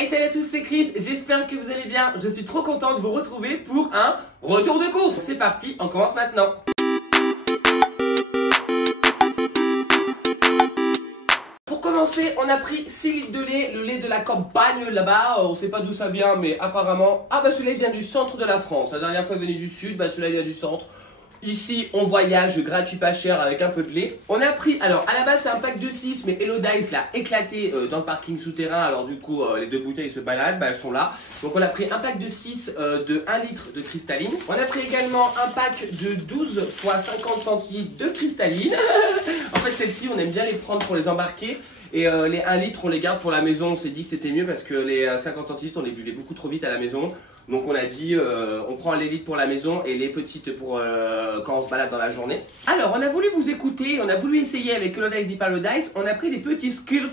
Hey, salut à tous, c'est Chris, j'espère que vous allez bien. Je suis trop content de vous retrouver pour un retour de course. C'est parti, on commence maintenant. Pour commencer, on a pris 6 litres de lait, le lait de la campagne là-bas. On sait pas d'où ça vient, mais apparemment... Ah bah celui-là vient du centre de la France. La dernière fois il venait du sud, bah celui-là vient du centre. Ici, on voyage gratuit pas cher avec un peu de lait. On a pris, alors à la base c'est un pack de 6, mais Hello Dice l'a éclaté dans le parking souterrain. Alors du coup, les deux bouteilles se baladent, bah, elles sont là. Donc on a pris un pack de 6 de 1 litre de cristalline. On a pris également un pack de 12 fois 50 centilitres de cristalline. En fait, celles-ci, on aime bien les prendre pour les embarquer. Et les 1 litre, on les garde pour la maison. On s'est dit que c'était mieux parce que les 50 centilitres, on les buvait beaucoup trop vite à la maison. Donc on a dit, on prend les litres pour la maison et les petites pour quand on se balade dans la journée. Alors, on a voulu vous écouter, on a voulu essayer avec Hello Dice Hyper Dice. On a pris des petits Skirs,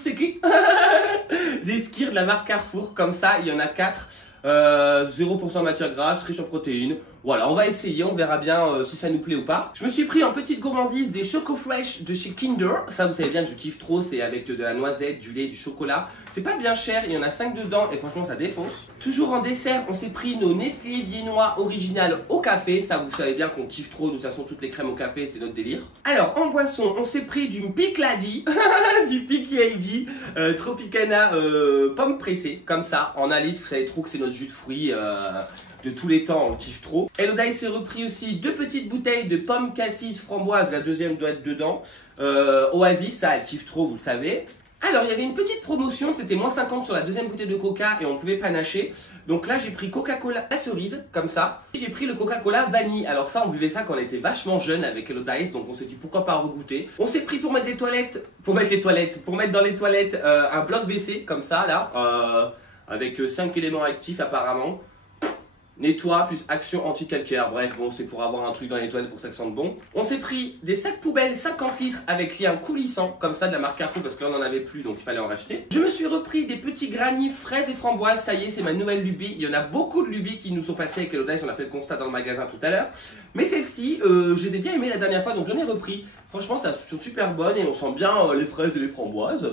des Skirs de la marque Carrefour, comme ça, il y en a 4. 0% de matière grasse, riche en protéines. Voilà, on va essayer, on verra bien si ça nous plaît ou pas. Je me suis pris en petite gourmandise des Choco Fresh de chez Kinder. Ça, vous savez bien que je kiffe trop, c'est avec de la noisette, du lait, du chocolat. C'est pas bien cher, il y en a 5 dedans et franchement ça défonce. Toujours en dessert, on s'est pris nos Nestlé viennois original au café. Ça, vous savez bien qu'on kiffe trop, nous ça sont toutes les crèmes au café, c'est notre délire. Alors, en boisson, on s'est pris du Picladi, du Picladi Tropicana pomme pressée, comme ça, en 1 litre. Vous savez trop que c'est notre jus de fruits de tous les temps, on le kiffe trop. Hello Dice s'est repris aussi 2 petites bouteilles de pommes cassis framboise, la deuxième doit être dedans. Oasis, ça elle kiffe trop, vous le savez. Alors il y avait une petite promotion, c'était moins 50 sur la deuxième bouteille de coca et on pouvait panacher. Donc là j'ai pris Coca-Cola à cerise, comme ça. J'ai pris le Coca-Cola vanille. Alors ça on buvait ça quand on était vachement jeune avec Hello Dice, donc on s'est dit pourquoi pas regoûter. On s'est pris pour mettre dans les toilettes un bloc WC comme ça là, avec 5 éléments actifs apparemment. Nettoie plus action anti-calcaire. Bref, bon, c'est pour avoir un truc dans les toilettes pour que ça sente bon. On s'est pris des sacs poubelles 50 litres avec lien coulissant, comme ça, de la marque Carrefour, parce que là, on n'en avait plus, donc il fallait en racheter. Je me suis repris des petits granits fraises et framboises. Ça y est, c'est ma nouvelle lubie. Il y en a beaucoup de lubies qui nous sont passées avec Hello Dice. On a fait le constat dans le magasin tout à l'heure. Mais celles-ci, je les ai bien aimées la dernière fois, donc j'en ai repris. Franchement, ça sont super bonnes et on sent bien les fraises et les framboises.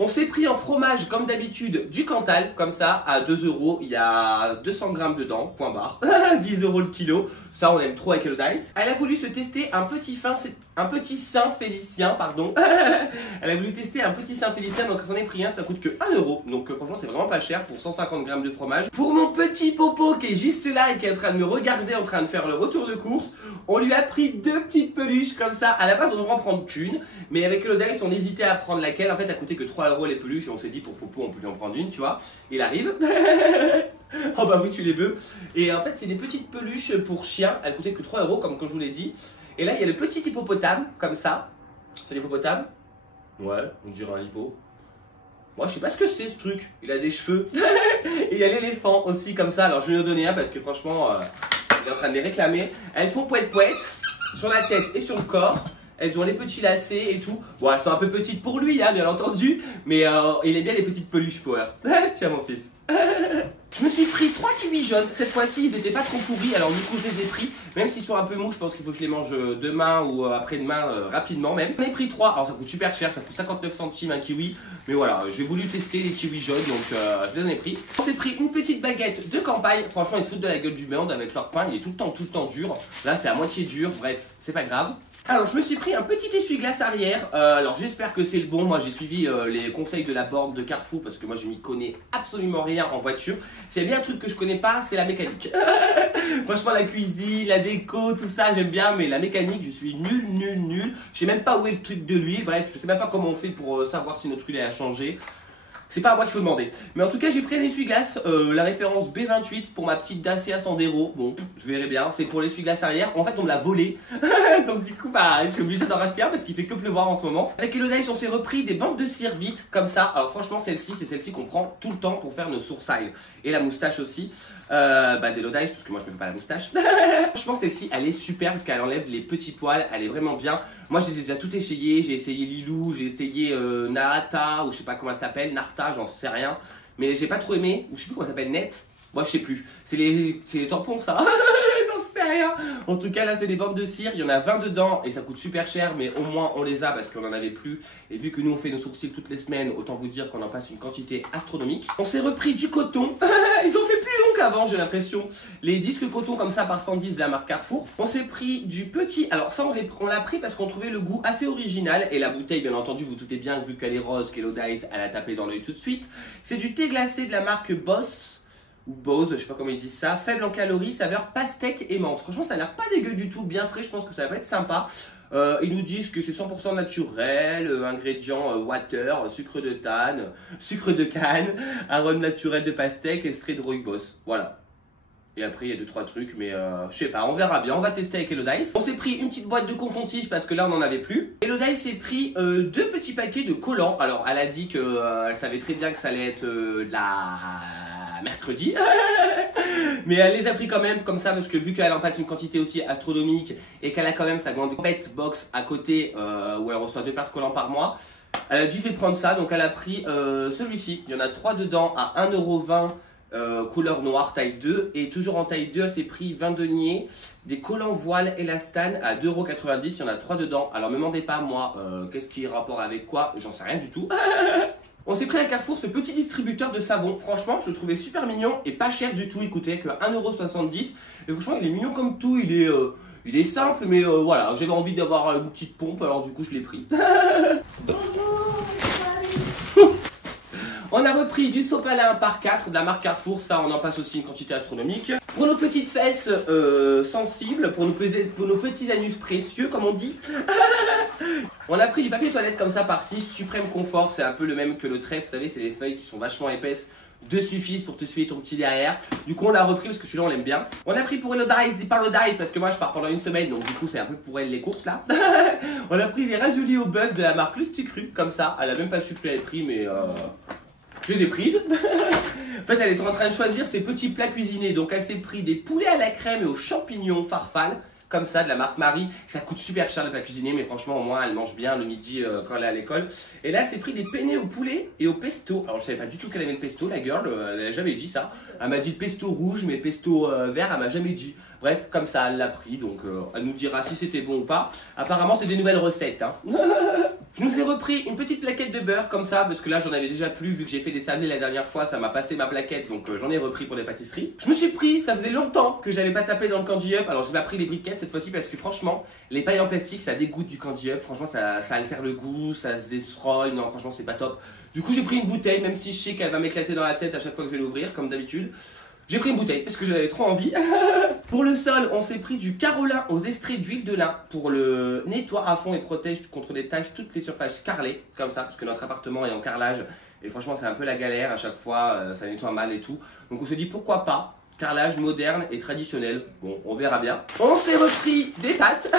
On s'est pris en fromage, comme d'habitude, du Cantal, comme ça, à 2 €. Il y a 200 grammes dedans, point barre. 10 € le kilo. Ça, on aime trop avec Hello Dice. Elle a voulu se tester un petit Saint-Félicien, pardon. Elle a voulu tester un petit Saint-Félicien, donc elle s'en est pris un, ça coûte que 1 €. Donc franchement, c'est vraiment pas cher pour 150 grammes de fromage. Pour mon petit Popo qui est juste là et qui est en train de me regarder, en train de faire le retour de course, on lui a pris 2 petites peluches comme ça. À la base, on devrait en prendre qu'une, mais avec Hello Dice, on hésitait à prendre laquelle. En fait, elle coûtait que 3 € les peluches et on s'est dit pour Popo, on peut lui en prendre une, tu vois. Il arrive. Oh bah oui, tu les veux. Et en fait, c'est des petites peluches pour chiens. Elles coûtaient que 3 € comme quand je vous l'ai dit. Et là, il y a le petit hippopotame, comme ça. C'est l'hippopotame? Ouais, on dirait un hippo. Moi, je sais pas ce que c'est ce truc. Il a des cheveux. Et il y a l'éléphant aussi, comme ça. Alors, je vais lui en donner un parce que franchement, il est en train de les réclamer. Elles font poète-poète sur la tête et sur le corps. Elles ont les petits lacets et tout. Bon, elles sont un peu petites pour lui, hein, bien entendu. Mais il aime bien les petites peluches Power. Tiens, mon fils. Je me suis pris 3 kiwis jaunes. Cette fois-ci, ils n'étaient pas trop pourris. Alors, du coup, je les ai pris. Même s'ils sont un peu mous, je pense qu'il faut que je les mange demain ou après-demain, rapidement même. J'en ai pris 3. Alors, ça coûte super cher. Ça coûte 59 centimes un kiwi. Mais voilà, j'ai voulu tester les kiwis jaunes. Donc, je les ai pris. On s'est pris une petite baguette de campagne. Franchement, ils se foutent de la gueule du monde avec leur pain. Il est tout le temps dur. Là, c'est à moitié dur. Bref, c'est pas grave. Alors je me suis pris un petit essuie-glace arrière, alors j'espère que c'est le bon. Moi j'ai suivi les conseils de la borne de Carrefour parce que moi je m'y connais absolument rien en voiture. S'il y a bien un truc que je connais pas, c'est la mécanique. Franchement la cuisine, la déco, tout ça j'aime bien, mais la mécanique je suis nul. Je sais même pas où est le truc de l'huile, bref je sais même pas comment on fait pour savoir si notre huile a changé. C'est pas à moi qu'il faut demander. Mais en tout cas, j'ai pris un essuie-glace, la référence B28 pour ma petite Dacia Sandero. Bon, je verrai bien. C'est pour l'essuie-glace arrière. En fait, on me l'a volé. Donc, du coup, bah, je suis obligé d'en racheter un parce qu'il fait que pleuvoir en ce moment. Avec Hello Dice, on s'est repris des bandes de cire vite, comme ça. Alors, franchement, celle-ci, c'est celle-ci qu'on prend tout le temps pour faire nos sourcils. Et la moustache aussi. D'Hello Dice, parce que moi, je me fais pas la moustache. Franchement, celle-ci, elle est super parce qu'elle enlève les petits poils. Elle est vraiment bien. Moi, j'ai déjà tout essayé. J'ai essayé Lilou, j'ai essayé Nahata, ou je sais pas comment elle s'appelle, Narta, j'en sais rien. Mais j'ai pas trop aimé. Ou je sais plus comment elle s'appelle, Net. Moi, je sais plus. C'est les tampons, ça. J'en sais rien. En tout cas, là, c'est des bandes de cire. Il y en a 20 dedans et ça coûte super cher, mais au moins on les a parce qu'on en avait plus. Et vu que nous on fait nos sourcils toutes les semaines, autant vous dire qu'on en passe une quantité astronomique. On s'est repris du coton. Ils ont fait plus long qu'avant, j'ai l'impression. Les disques coton comme ça par 110 de la marque Carrefour. On s'est pris du petit. Alors ça, on l'a pris parce qu'on trouvait le goût assez original. Et la bouteille, bien entendu, vous doutez bien, vu qu'elle est rose, qu'Hello Dice, elle a tapé dans l'œil tout de suite. C'est du thé glacé de la marque Boss. Ou Bose, je sais pas comment ils disent ça, faible en calories, saveur pastèque et menthe. Franchement, ça a l'air pas dégueu du tout, bien frais, je pense que ça va être sympa. Ils nous disent que c'est 100% naturel, ingrédients water, sucre de canne, arôme naturel de pastèque, extrait de rooibos. Voilà. Et après, il y a 2-3 trucs, mais je sais pas, on verra bien. On va tester avec Hello Dice. On s'est pris une petite boîte de coton-tige parce que là, on n'en avait plus. Hello Dice s'est pris 2 petits paquets de collants. Alors, elle a dit qu'elle savait très bien que ça allait être mercredi. Mais elle les a pris quand même comme ça parce que vu qu'elle en passe une quantité aussi astronomique et qu'elle a quand même sa grande pet box à côté où elle reçoit 2 paires de collants par mois, elle a dit je vais prendre ça. Donc, elle a pris celui-ci. Il y en a 3 dedans à 1,20 €. Couleur noire taille 2 et toujours en taille 2 elle s'est pris 20 deniers des collants voile élastane à 2,90 €. Il y en a 3 dedans. Alors me demandez pas moi qu'est-ce qui est rapport avec quoi, j'en sais rien du tout. On s'est pris à Carrefour ce petit distributeur de savon. Franchement je le trouvais super mignon et pas cher du tout. Il coûtait que 1,70 €. Et franchement il est mignon comme tout. Il est simple mais voilà, j'avais envie d'avoir une petite pompe alors du coup je l'ai pris. On a repris du sopalin par 4 de la marque Carrefour, ça on en passe aussi une quantité astronomique. Pour nos petites fesses sensibles, pour nos petits anus précieux comme on dit. On a pris du papier toilette comme ça par 6, Suprême Confort, c'est un peu le même que le trèfle, vous savez c'est des feuilles qui sont vachement épaisses. 2 suffisent pour te suivre ton petit derrière. Du coup on l'a repris parce que celui-là on l'aime bien. On a pris pour Hello Dice des Paradise parce que moi je pars pendant une semaine donc du coup c'est un peu pour elle les courses là. On a pris des raviolis au bœuf de la marque Lusticru comme ça. Elle a même pas su que j'avais pris mais je les ai prises. En fait elle est en train de choisir ses petits plats cuisinés. Donc elle s'est pris des poulets à la crème et aux champignons farfalle comme ça de la marque Marie. Ça coûte super cher le plat cuisiné mais franchement au moins elle mange bien le midi quand elle est à l'école. Et là elle s'est pris des penne au poulet et au pesto. Alors je savais pas du tout qu'elle aimait le pesto la girl, elle a jamais dit ça. Elle m'a dit le pesto rouge mais le pesto vert elle m'a jamais dit. Bref comme ça elle l'a pris donc elle nous dira si c'était bon ou pas. Apparemment c'est des nouvelles recettes hein. Je nous ai repris une petite plaquette de beurre comme ça parce que là j'en avais déjà plus vu que j'ai fait des sablés la dernière fois, ça m'a passé ma plaquette donc j'en ai repris pour les pâtisseries. Je me suis pris, ça faisait longtemps que j'avais pas tapé dans le Candy Up, alors j'ai pas pris les briquettes cette fois-ci parce que franchement les pailles en plastique ça dégoûte du Candy Up, franchement ça altère le goût, ça se destroy, non franchement c'est pas top. Du coup j'ai pris une bouteille même si je sais qu'elle va m'éclater dans la tête à chaque fois que je vais l'ouvrir comme d'habitude. J'ai pris une bouteille parce que j'avais trop envie. Pour le sol, on s'est pris du Carolin aux extraits d'huile de lin pour le nettoie à fond et protège contre les taches toutes les surfaces carrelées comme ça parce que notre appartement est en carrelage et franchement c'est un peu la galère à chaque fois, ça nettoie mal et tout. Donc on s'est dit pourquoi pas carrelage moderne et traditionnel. Bon, on verra bien. On s'est repris des pâtes.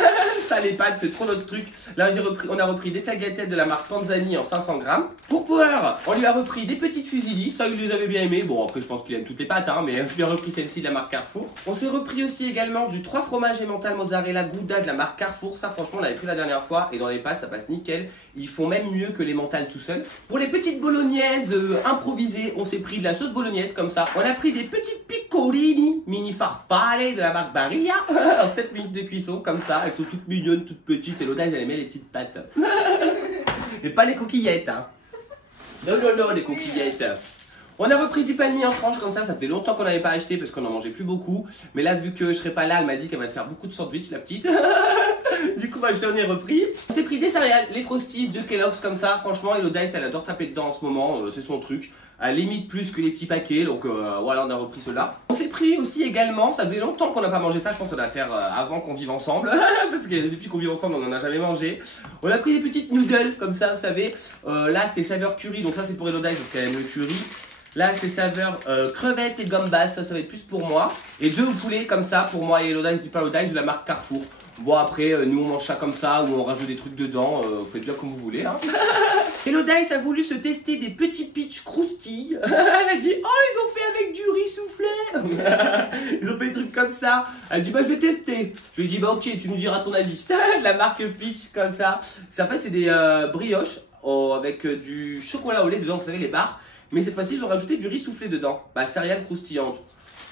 Ça, les pâtes, c'est trop notre truc. Là, on a repris des tagliatelles de la marque Panzani en 500 grammes. Pour Power, on lui a repris des petites fusillis. Ça, il les avait bien aimés. Bon, après, je pense qu'il aime toutes les pâtes, hein, mais je lui ai repris celle-ci de la marque Carrefour. On s'est repris aussi également du 3 fromages emmental mozzarella Gouda de la marque Carrefour. Ça, franchement, on l'avait pris la dernière fois. Et dans les pâtes, ça passe nickel. Ils font même mieux que les mentales tout seuls. Pour les petites bolognaises improvisées, on s'est pris de la sauce bolognaise comme ça. On a pris des petites piccolini mini farfalle de la marque Barilla en 7 minutes de cuisson comme ça. Elles sont toutes mignonnes, toutes petites. Et Hello Dice, elle aimait les petites pâtes. Mais pas les coquillettes. Hein. Non, non, non, les coquillettes. On a repris du pain de mie en tranches comme ça faisait longtemps qu'on n'avait pas acheté parce qu'on n'en mangeait plus beaucoup. Mais là, vu que je serai pas là, elle m'a dit qu'elle va se faire beaucoup de sandwich, la petite. Du coup, bah, je l'en ai repris. On s'est pris des céréales, les Frosties de Kellogg's comme ça. Franchement, Hello Dice, elle adore taper dedans en ce moment, c'est son truc. Elle limite plus que les petits paquets, donc voilà, on a repris cela. On s'est pris aussi également, ça faisait longtemps qu'on n'a pas mangé ça, je pense qu'on va faire avant qu'on vive ensemble. Parce que depuis qu'on vit ensemble, on n'en a jamais mangé. On a pris des petites noodles comme ça, vous savez. Là, c'est saveur curry, donc ça c'est pour Hello Dice parce qu'elle aime le curry. Là, c'est saveur crevettes et gambas, ça va être plus pour moi. Et 2 au poulet comme ça pour moi et Hello Dice du Paradise de la marque Carrefour. Bon, après, nous on mange ça comme ça ou on rajoute des trucs dedans, vous faites bien comme vous voulez. Hein. Hello Dice a voulu se tester des petits pitchs croustilles. Elle a dit oh ils ont fait avec du riz soufflé. Ils ont fait des trucs comme ça. Elle a dit bah je vais tester. Je lui ai dit bah ok tu nous diras ton avis. La marque Pitch comme ça. En fait c'est des brioches avec du chocolat au lait dedans, vous savez les barres. Mais cette fois-ci ils ont rajouté du riz soufflé dedans. Bah céréales croustillantes.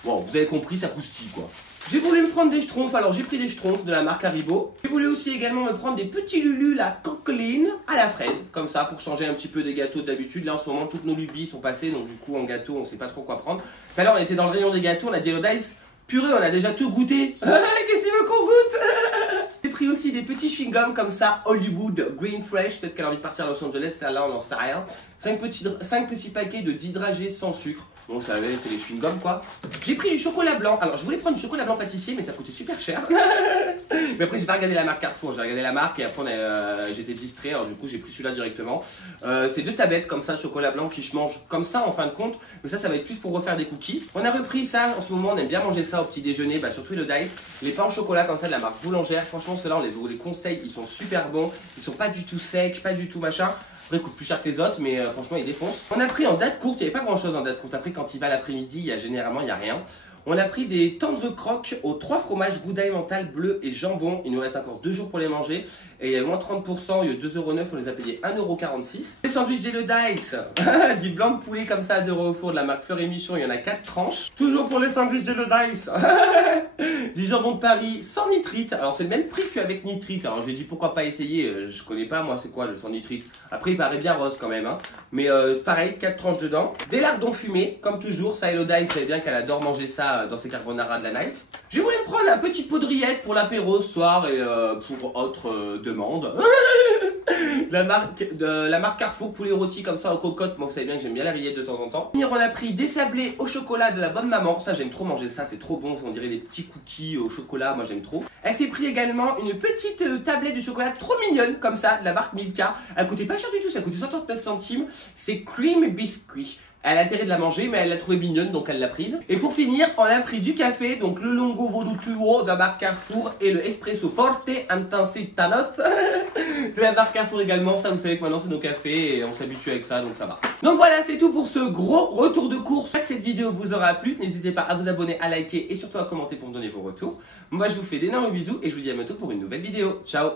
Bon vous avez compris ça croustille quoi. J'ai voulu me prendre des schtroumpfs, alors j'ai pris des schtroumpfs de la marque Haribo. J'ai voulu aussi également me prendre des petits lulus, la coqueline à la fraise, comme ça pour changer un petit peu des gâteaux d'habitude. Là en ce moment toutes nos lubies sont passées, donc du coup en gâteau on sait pas trop quoi prendre. Tout à l'heure on était dans le rayon des gâteaux, on a dit Hello Dice, purée on a déjà tout goûté. Qu'est-ce qu'il veut qu'on goûte? J'ai pris aussi des petits chewing-gums comme ça, Hollywood Green Fresh, peut-être qu'elle a envie de partir à Los Angeles, celle-là on n'en sait rien. 5 petits paquets de d'hydragés sans sucre. Bon, vous savez, c'est les chewing-gums quoi. J'ai pris du chocolat blanc. Alors, je voulais prendre du chocolat blanc pâtissier, mais ça coûtait super cher. Mais après, j'ai pas regardé la marque Carrefour. J'ai regardé la marque et après, j'étais distrait. Alors, du coup, j'ai pris celui-là directement. C'est 2 tablettes comme ça, chocolat blanc qui je mange comme ça en fin de compte. Mais ça va être plus pour refaire des cookies. On a repris ça en ce moment. On aime bien manger ça au petit déjeuner, surtout le Dice. Les pains au chocolat comme ça de la marque Boulangère. Franchement, ceux-là, on vous les conseille. Ils sont super bons. Ils sont pas du tout secs, pas du tout machin. Après, il coûte plus cher que les autres, mais franchement, il défonce. On a pris en date courte, il n'y avait pas grand chose en date courte. Après, quand il va l'après-midi, généralement, il n'y a rien. On a pris des tendres croques aux 3 fromages gouda mental, bleu et jambon. Il nous reste encore 2 jours pour les manger. Et il y a moins 30%, il y a 2,09 €, on les a payés 1,46 €. Les sandwichs d'Hello Dice, du blanc de poulet comme ça à 2 € au four de la marque Fleur et Michon, il y en a 4 tranches. Toujours pour les sandwichs d'Hello Dice, du jambon de Paris sans nitrite. Alors c'est le même prix qu'avec nitrite. Alors j'ai dit pourquoi pas essayer, je connais pas moi c'est quoi le sans nitrite. Après il paraît bien rose quand même, hein. Mais pareil, 4 tranches dedans. Des lardons fumés, comme toujours, ça Hello Dice, vous savez bien qu'elle adore manger ça dans ses carbonara de la night. J'ai voulu me prendre un petit pot de rillettes pour l'apéro ce soir et pour autre demande. La marque Carrefour poulet rôti comme ça aux cocottes. Moi vous savez bien que j'aime bien la rillette de temps en temps. On a pris des sablés au chocolat de la bonne maman. Ça j'aime trop manger ça, c'est trop bon. On dirait des petits cookies au chocolat, moi j'aime trop. Elle s'est pris également une petite tablette de chocolat trop mignonne comme ça de la marque Milka. Elle coûtait pas cher du tout, ça coûtait 69 centimes. C'est cream biscuit. Elle a intérêt de la manger, mais elle l'a trouvée mignonne, donc elle l'a prise. Et pour finir, on a pris du café, donc le Longo Volutuo de la marque Carrefour et le Espresso Forte Intensità 9 de la marque Carrefour également. Ça, vous savez que maintenant c'est nos cafés et on s'habitue avec ça, donc ça va. Donc voilà, c'est tout pour ce gros retour de course. J'espère que cette vidéo vous aura plu. N'hésitez pas à vous abonner, à liker et surtout à commenter pour me donner vos retours. Moi, je vous fais d'énormes bisous et je vous dis à bientôt pour une nouvelle vidéo. Ciao!